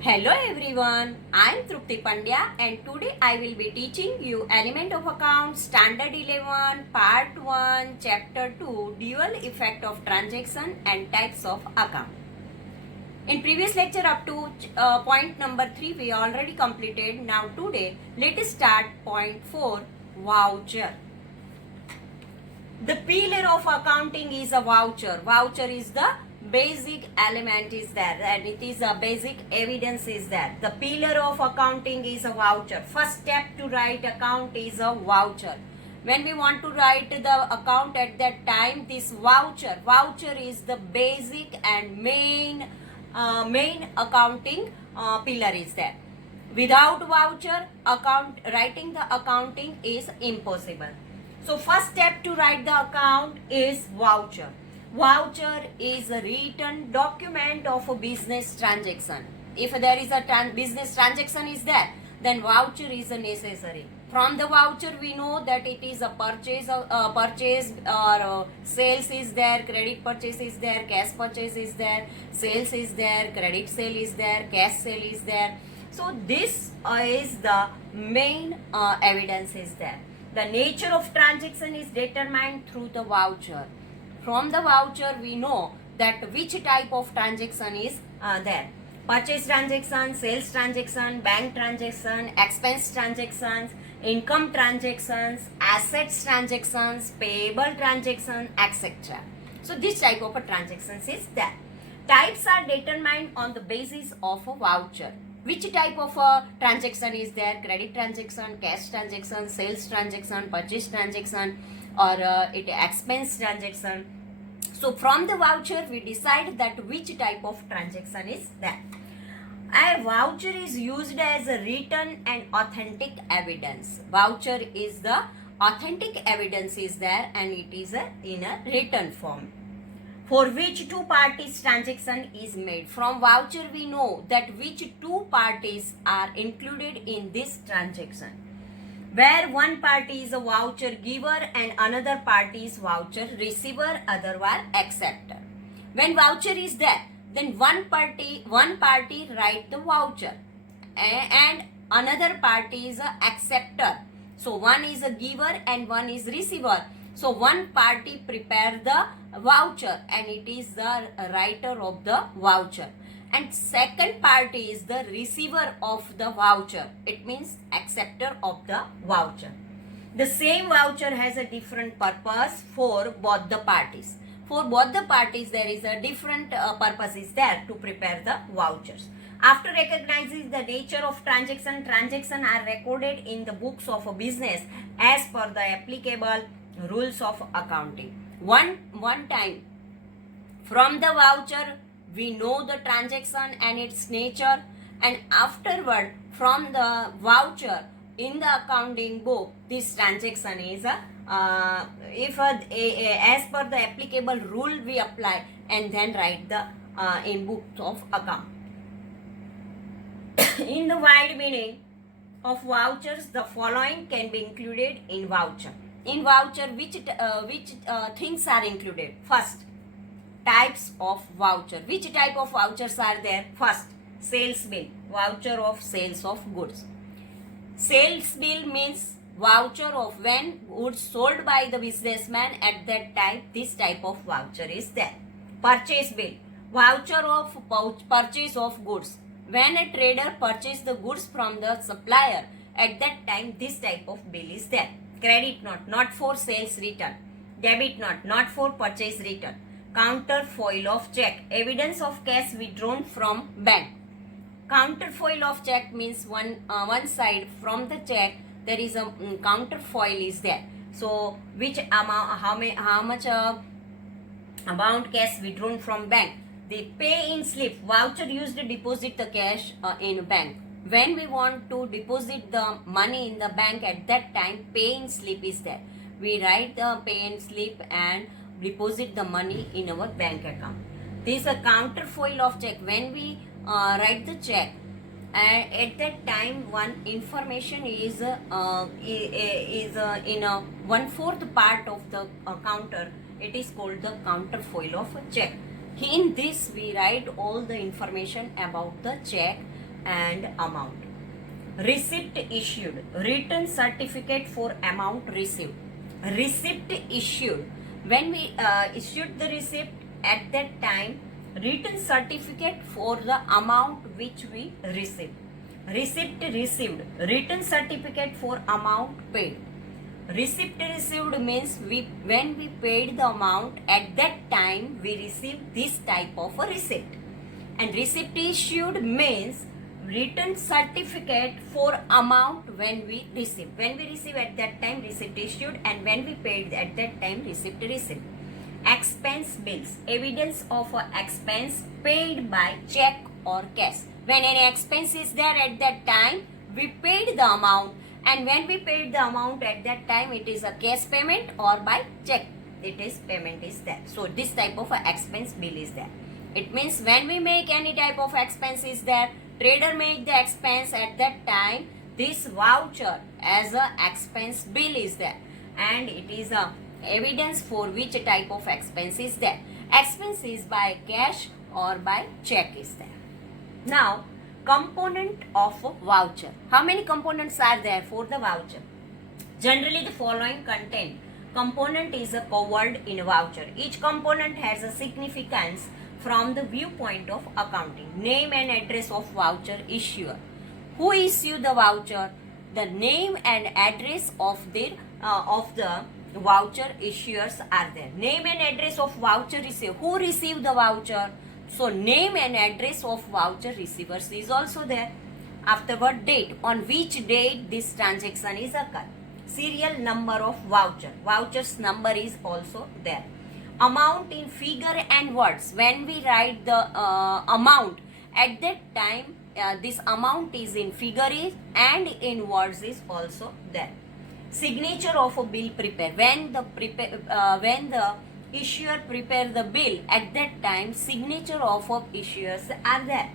Hello everyone, I am Trupti Pandya and today I will be teaching you Element of Account Standard 11 Part 1 Chapter 2 Dual Effect of Transaction and Types of Account. In previous lecture up to point number 3 we already completed. Now today let us start point 4 Voucher. The pillar of accounting is a voucher. Voucher is the basic element is there and it is a basic evidence is there. The pillar of accounting is a voucher. First step to write account is a voucher. When we want to write the account at that time, this voucher is the basic and main accounting pillar is there. Without voucher, writing the accounting is impossible. So first step to write the account is voucher. Voucher is a written document of a business transaction. If there is a business transaction is there, then voucher is a necessary. From the voucher we know that it is a purchase or sales is there, credit purchase is there, cash purchase is there, sales is there, credit sale is there, cash sale is there. So this is the main evidence is there. The nature of transaction is determined through the voucher. From the voucher we know that which type of transaction is there. Purchase transaction, sales transaction, bank transaction, expense transactions, income transactions, assets transactions, payable transactions, etc. So this type of a transactions is there. Types are determined on the basis of a voucher. Which type of a transaction is there? Credit transaction, cash transaction, sales transaction, purchase transaction, or it expense transaction. So from the voucher we decide that which type of transaction is there. A voucher is used as a written and authentic evidence. Voucher is the authentic evidence is there and it is in a written form, for which two parties transaction is made. From voucher we know that which two parties are included in this transaction, where one party is a voucher giver and another party is voucher receiver, otherwise acceptor. When voucher is there, then one party write the voucher and another party is a acceptor. So one is a giver and one is receiver. So one party prepare the voucher and it is the writer of the voucher, and second party is the receiver of the voucher. It means acceptor of the voucher. The same voucher has a different purpose for both the parties. For both the parties there is a different purpose is there to prepare the vouchers. After recognizing the nature of transactions are recorded in the books of a business as per the applicable rules of accounting. One time from the voucher we know the transaction and its nature, and afterward from the voucher in the accounting book this transaction is as per the applicable rule we apply and then write the in books of account. In the wide meaning of vouchers, the following can be included in voucher. In voucher, which things are included? First, types of voucher. Which type of vouchers are there? First, sales bill, voucher of sales of goods. Sales bill means voucher of when goods sold by the businessman at that time. This type of voucher is there. Purchase bill, voucher of purchase of goods. When a trader purchases the goods from the supplier, at that time this type of bill is there. Credit note, not for sales return. Debit note, not for purchase return. Counterfoil of check, evidence of cash withdrawn from bank. Counterfoil of check means one side from the check there is a counterfoil is there. So which amount, how much amount cash withdrawn from bank. The pay in slip, voucher used to deposit the cash in bank. When we want to deposit the money in the bank, at that time pay in slip is there. We write the pay in slip and deposit the money in our bank account. This is a counterfoil of check. When we write the check, and at that time one information is in a 1/4 part of the counter. It is called the counterfoil of a check. In this we write all the information about the check and amount. Receipt issued, written certificate for amount received. Receipt issued, when we issued the receipt, at that time written certificate for the amount which we received. Receipt received, written certificate for amount paid. Receipt received means when we paid the amount, at that time we received this type of a receipt. And receipt issued means written certificate for amount when we receive. When we receive, at that time receipt issued, and when we paid, at that time receipt received. Expense bills, evidence of a expense paid by check or cash. When any expense is there, at that time we paid the amount, and when we paid the amount, at that time it is a cash payment or by check. It is payment is there. So this type of a expense bill is there. It means when we make any type of expense is there, trader make the expense, at that time this voucher as a expense bill is there, and it is a evidence for which type of expense is there. Expense is by cash or by check is there. Now, component of a voucher. How many components are there for the voucher? Generally the following content component is covered in a voucher. Each component has a significance from the viewpoint of accounting. Name and address of voucher issuer. Who issued the voucher? The name and address of the voucher issuers are there. Name and address of voucher receiver. Who received the voucher? So name and address of voucher receivers is also there. Afterward, date. On which date this transaction is occurred. Serial number of voucher. Voucher's number is also there. Amount in figure and words. When we write the amount, at that time this amount is in figure and in words is also there. Signature of a bill prepare. When the issuer prepare the bill, at that time signature of issuers are there.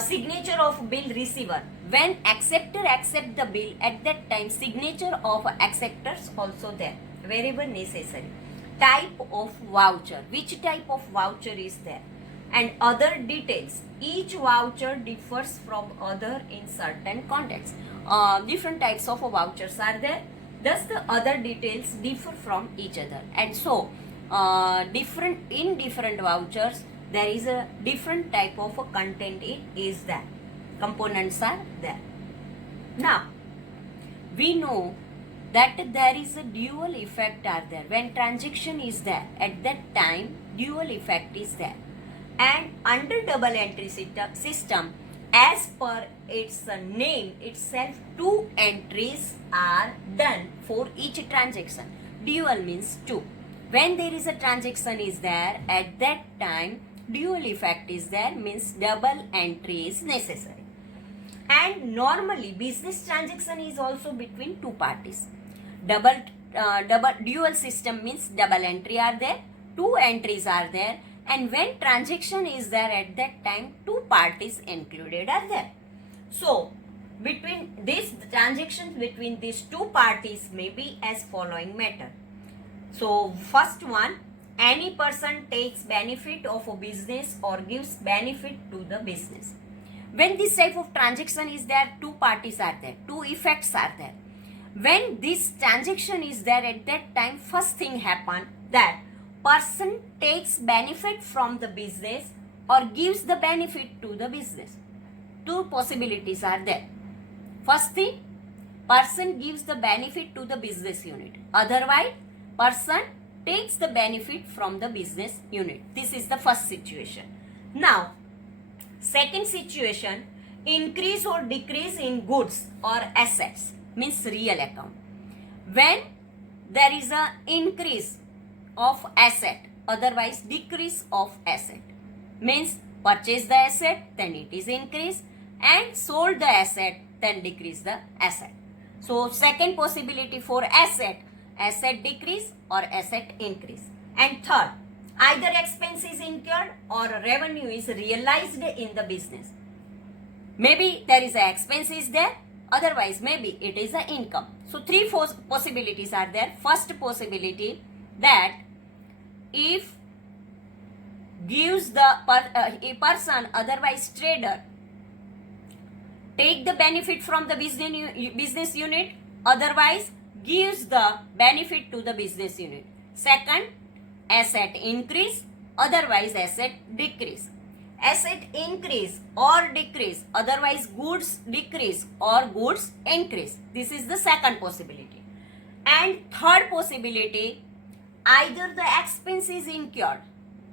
Signature of bill receiver. When acceptor accept the bill, at that time signature of acceptors also there. Wherever necessary. Type of voucher. Which type of voucher is there? And other details. Each voucher differs from other in certain contexts. Different types of vouchers are there. Thus the other details differ from each other. And so different vouchers there is a different type of content is there. Components are there. Now we know that there is a dual effect are there. When transaction is there, at that time dual effect is there. And under double entry system, as per its name itself, two entries are done for each transaction. Dual means two. When there is a transaction is there, at that time dual effect is there, means double entry is necessary. And normally business transaction is also between two parties. Dual system means double entry are there, two entries are there, and when transaction is there, at that time two parties included are there. So between these transactions between these two parties may be as following matter. So first one, any person takes benefit of a business or gives benefit to the business. When this type of transaction is there, two parties are there, two effects are there. When this transaction is there, at that time first thing happen that person takes benefit from the business or gives the benefit to the business. Two possibilities are there. First thing, person gives the benefit to the business unit. Otherwise, person takes the benefit from the business unit. This is the first situation. Now, second situation, increase or decrease in goods or assets, means real account. When there is a increase of asset, otherwise decrease of asset, means purchase the asset, then it is increase, and sold the asset, then decrease the asset. So second possibility for asset decrease or asset increase. And third, either expense is incurred or revenue is realized in the business. Maybe there is a expense is there, otherwise maybe it is a income. So three possibilities are there. First possibility, that if gives the a person, otherwise trader, take the benefit from the business unit, otherwise gives the benefit to the business unit. Second, asset increase, otherwise asset decrease. Asset increase or decrease, otherwise goods decrease or goods increase. This is the second possibility. And third possibility, either the expense is incurred,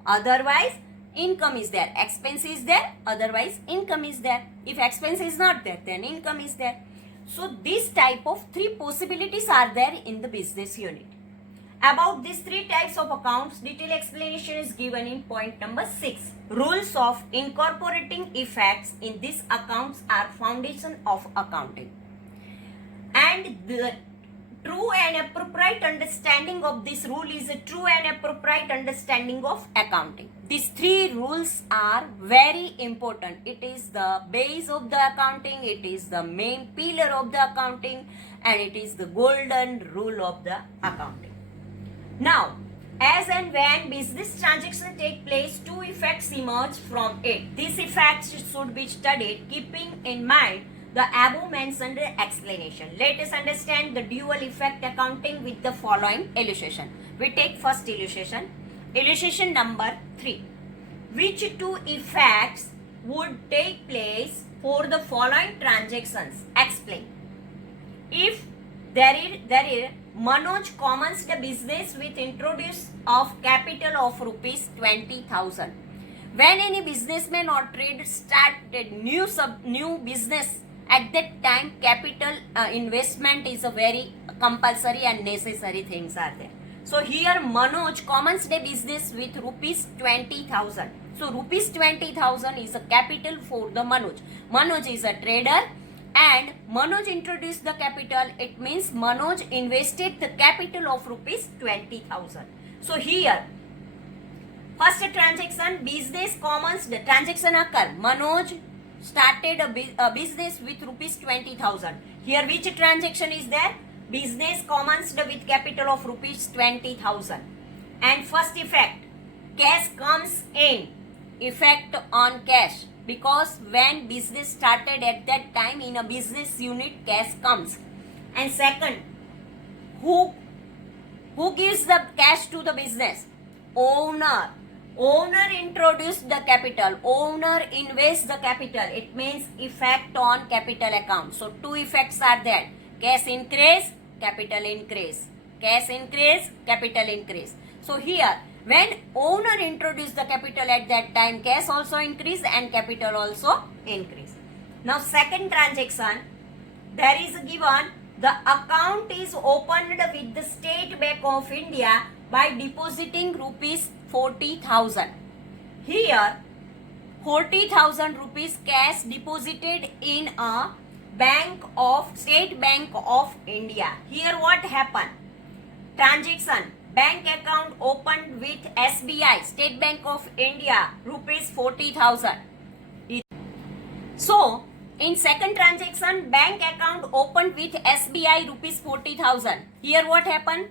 otherwise income is there. Expense is there, otherwise income is there. If expense is not there, then income is there. So this type of three possibilities are there in the business unit. About these three types of accounts, detailed explanation is given in point number 6. Rules of incorporating effects in these accounts are foundation of accounting. And the true and appropriate understanding of this rule is a true and appropriate understanding of accounting. These three rules are very important. It is the base of the accounting, it is the main pillar of the accounting, and it is the golden rule of the accounting. Now, as and when business transactions take place, two effects emerge from it. These effects should be studied keeping in mind the above mentioned explanation. Let us understand the dual effect accounting with the following illustration. We take first illustration. Illustration number 3. Which two effects would take place for the following transactions? Explain. If there is Manoj commenced a business with introduce of capital of rupees 20,000. When any businessman or trader started new business, at that time capital investment is a very compulsory and necessary things are there. So here Manoj commenced a business with rupees 20,000. So rupees 20,000 is a capital for the Manoj. Manoj is a trader and Manoj introduced the capital. It means Manoj invested the capital of rupees 20,000. So here first transaction, business commenced, the transaction occur. Manoj started a business with rupees 20,000. Here which transaction is there? Business commenced with capital of rupees 20,000. And first effect, cash comes in. Effect on cash. Because when business started at that time in a business unit, cash comes. And second, who gives the cash to the business? Owner. Owner introduced the capital. Owner invests the capital. It means effect on capital account. So two effects are there. Cash increase, capital increase. Cash increase, capital increase. So here, when owner introduced the capital at that time, cash also increase and capital also increase. Now second transaction, there is given the account is opened with the State Bank of India by depositing rupees 40,000. Here 40,000 rupees cash deposited in a State Bank of India. Here what happened? Transaction, bank account opened with SBI, State Bank of India, rupees 40,000. So, in second transaction, bank account opened with SBI, rupees 40,000. Here what happened?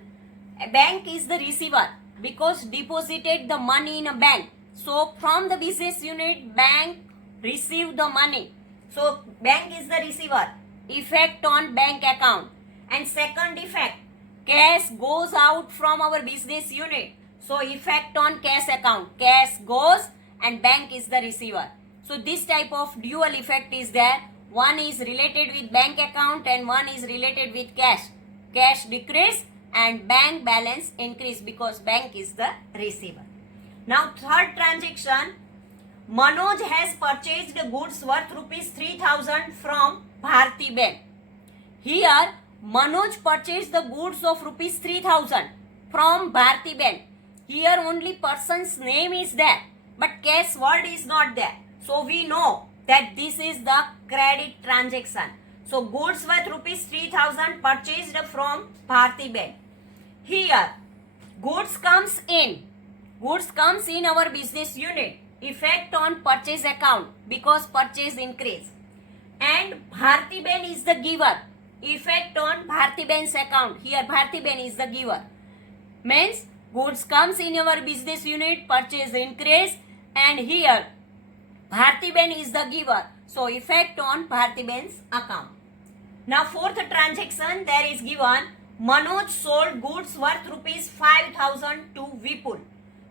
A bank is the receiver because deposited the money in a bank. So, from the business unit, bank received the money. So, bank is the receiver. Effect on bank account. And second effect, cash goes out from our business unit. So effect on cash account. Cash goes and bank is the receiver. So this type of dual effect is there. One is related with bank account and one is related with cash. Cash decrease and bank balance increase because bank is the receiver. Now third transaction, Manoj has purchased goods worth rupees 3,000 from Bharti Bank. Here Manoj purchased the goods of rupees 3,000 from Bharti Bank. Here only person's name is there, but cash word is not there. So we know that this is the credit transaction. So goods worth rupees 3,000 purchased from Bharti Bank. Here goods comes in. Goods comes in our business unit. Effect on purchase account because purchase increase. And Bharti Bank is the giver. Effect on Bharti Bank's account. Here Bharti Bank is the giver. Means goods comes in our business unit, purchase increase, and here Bharti Bank is the giver. So effect on Bhartiben's account. Now fourth transaction, there is given Manoj sold goods worth rupees 5,000 to Vipul.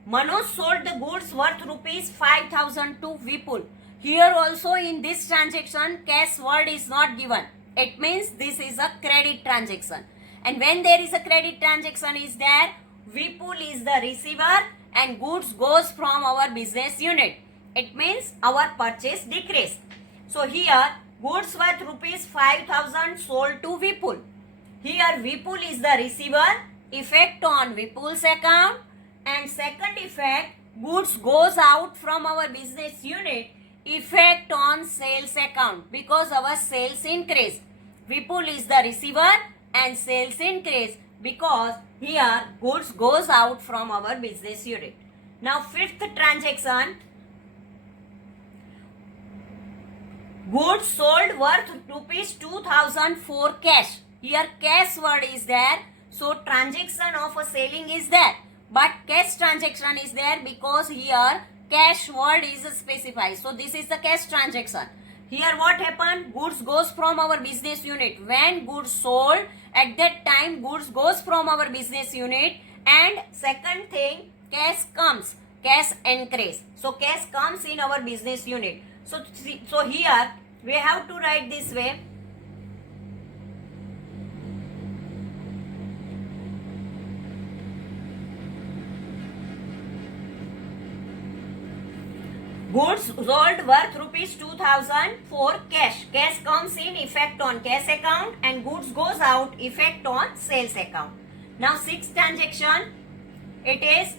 Manoj sold the goods worth rupees 5,000 to Vipul. Here also in this transaction, cash word is not given. It means this is a credit transaction. And when there is a credit transaction is there, Vipul is the receiver and goods goes from our business unit. It means our purchase decrease. So here goods worth rupees 5,000 sold to Vipul. Here Vipul is the receiver, effect on Vipul's account, and second effect, goods goes out from our business unit, effect on sales account because our sales increase. Vipul is the receiver and sales increase because here goods goes out from our business unit. Now fifth transaction, goods sold worth rupees 2,000 for cash. Here cash word is there, so transaction of a selling is there, but cash transaction is there because here cash word is specified. So this is the cash transaction. Here what happened? Goods goes from our business unit. When goods sold, at that time goods goes from our business unit, and second thing, cash comes, cash increase. So cash comes in our business unit. So here we have to write this way. Goods sold worth rupees 2,000 for cash. Cash comes in, effect on cash account, and goods goes out, effect on sales account. Now sixth transaction, it is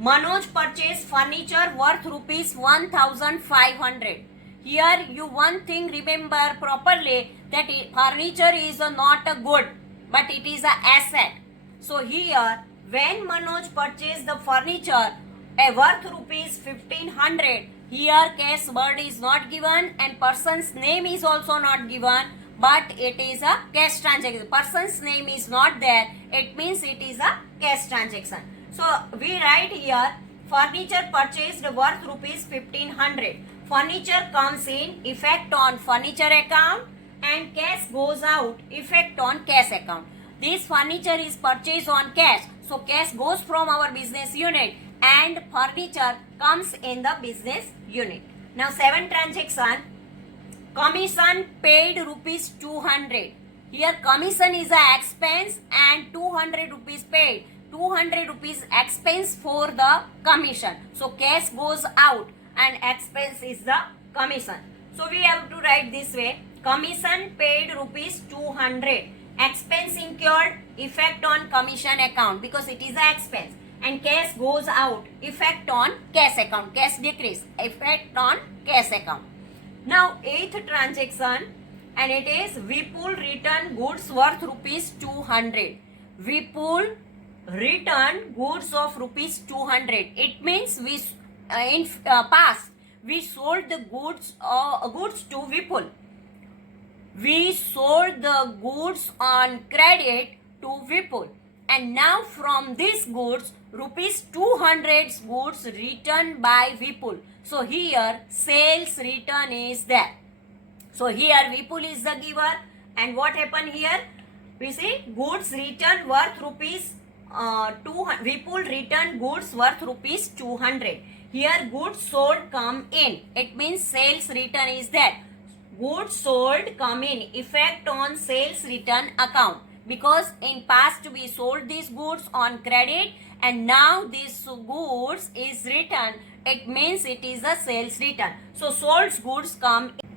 Manoj purchased furniture worth rupees 1,500. Here you one thing remember properly, that furniture is not a good but it is a asset. So here when Manoj purchased the furniture worth rupees 1,500, here cash word is not given and person's name is also not given, but it is a cash transaction. Person's name is not there, it means it is a cash transaction. So we write here furniture purchased worth rupees 1,500. Furniture comes in, effect on furniture account, and cash goes out, effect on cash account. This furniture is purchased on cash, so cash goes from our business unit and furniture comes in the business unit. Now seventh transaction, commission paid rupees 200. Here commission is a expense and 200 rupees paid. 200 rupees expense for the commission. So cash goes out and expense is the commission. So we have to write this way. Commission paid rupees 200. Expense incurred, effect on commission account because it is an expense. And cash goes out, effect on cash account. Cash decrease, effect on cash account. Now eighth transaction, and it is Vipul return goods worth rupees 200. Vipul return goods of rupees 200. It means we in past we sold the goods to Vipul. We sold the goods on credit to Vipul, and now from these goods rupees 200 goods returned by Vipul. So here sales return is there. So here Vipul is the giver, and what happened here? We see goods return worth rupees 200. Vipul return goods worth rupees 200. Here goods sold come in. It means sales return is there. Goods sold come in, effect on sales return account, because in past we sold these goods on credit and now this goods is returned. It means it is a sales return. So sold goods come in.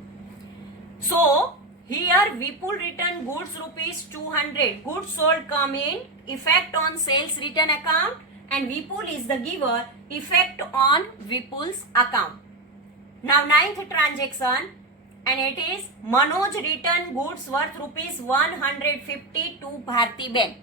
So here Vipul return goods rupees 200. Goods sold come in, effect on sales return account, and Vipul is the giver, effect on Vipul's account. Now ninth transaction, and it is Manoj return goods worth rupees 150 to Bhartiben.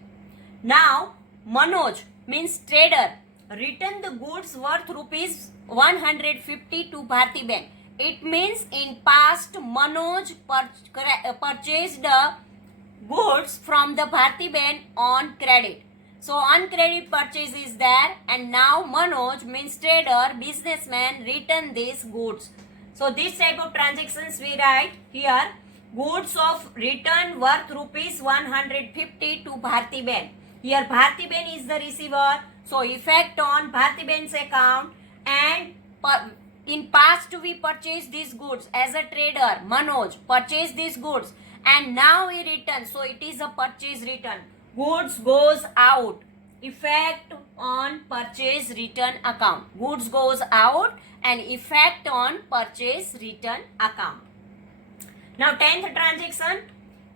Now Manoj means trader return the goods worth rupees 150 to Bhartiben. It means in past Manoj purchased the goods from the Bhartiben on credit. So on credit purchase is there, and now Manoj means trader, businessman return these goods. So this type of transactions we write here. Goods of return worth rupees 150 to Bharti Ben. Here Bharti Ben is the receiver. So effect on Bharti Ben's account, and in past we purchased these goods as a trader. Manoj purchased these goods and now he returns. So it is a purchase return. Goods goes out. Effect on purchase return account. Goods goes out and effect on purchase return account. Now 10th transaction.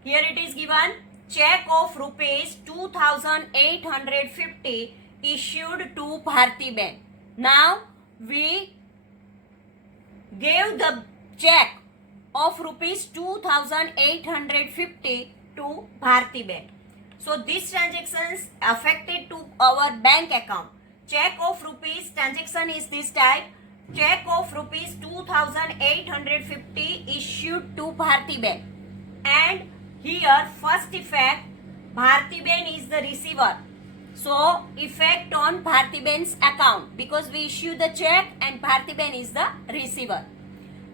Here it is given. Check of rupees 2,850 issued to Bharti Ben. Now we gave the check of rupees 2,850 to Bharti Ben. So these transactions affected to our bank account. Check of rupees transaction is this type. Check of rupees 2,850 issued to Bharti Ben. And here first effect, Bharti Ben is the receiver. So effect on Bharti Ben's account because we issue the check and Bharti Ben is the receiver.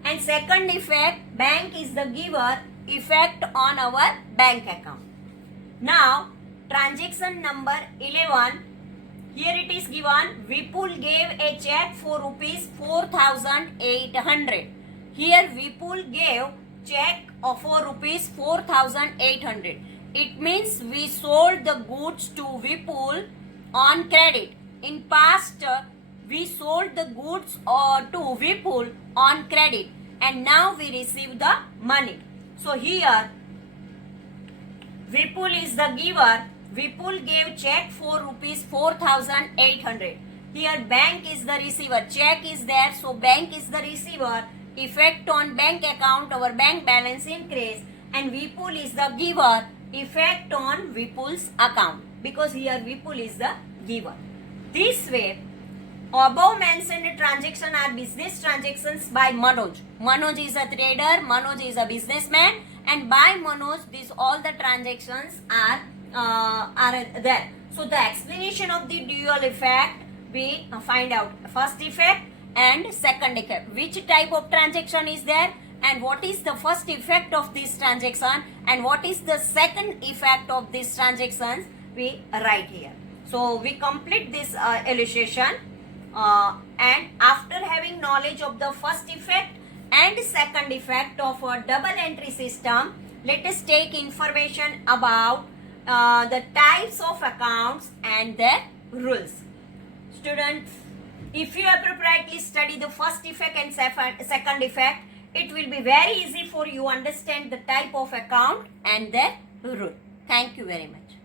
And second effect, bank is the giver, effect on our bank account. Now transaction number 11. Here it is given. Vipul gave a check for rupees 4,800. Here Vipul gave check for rupees 4,800. It means we sold the goods to Vipul on credit. In past, we sold the goods to Vipul on credit and now we receive the money. So here Vipul is the giver. Vipul gave check for rupees 4,800. Here bank is the receiver. Check is there, so bank is the receiver. Effect on bank account, our bank balance increase, and Vipul is the giver. Effect on Vipul's account because here Vipul is the giver. This way, above mentioned transactions are business transactions by Manoj. Manoj is a trader, Manoj is a businessman, and by Manoj, these all the transactions are there. So the explanation of the dual effect we find out. First effect and second effect. Which type of transaction is there and what is the first effect of this transaction and what is the second effect of this transactions we write here. So we complete this illustration and after having knowledge of the first effect and second effect of a double entry system, let us take information about the types of accounts and their rules. Students, if you appropriately study the first effect and second effect, it will be very easy for you to understand the type of account and their rule. Thank you very much.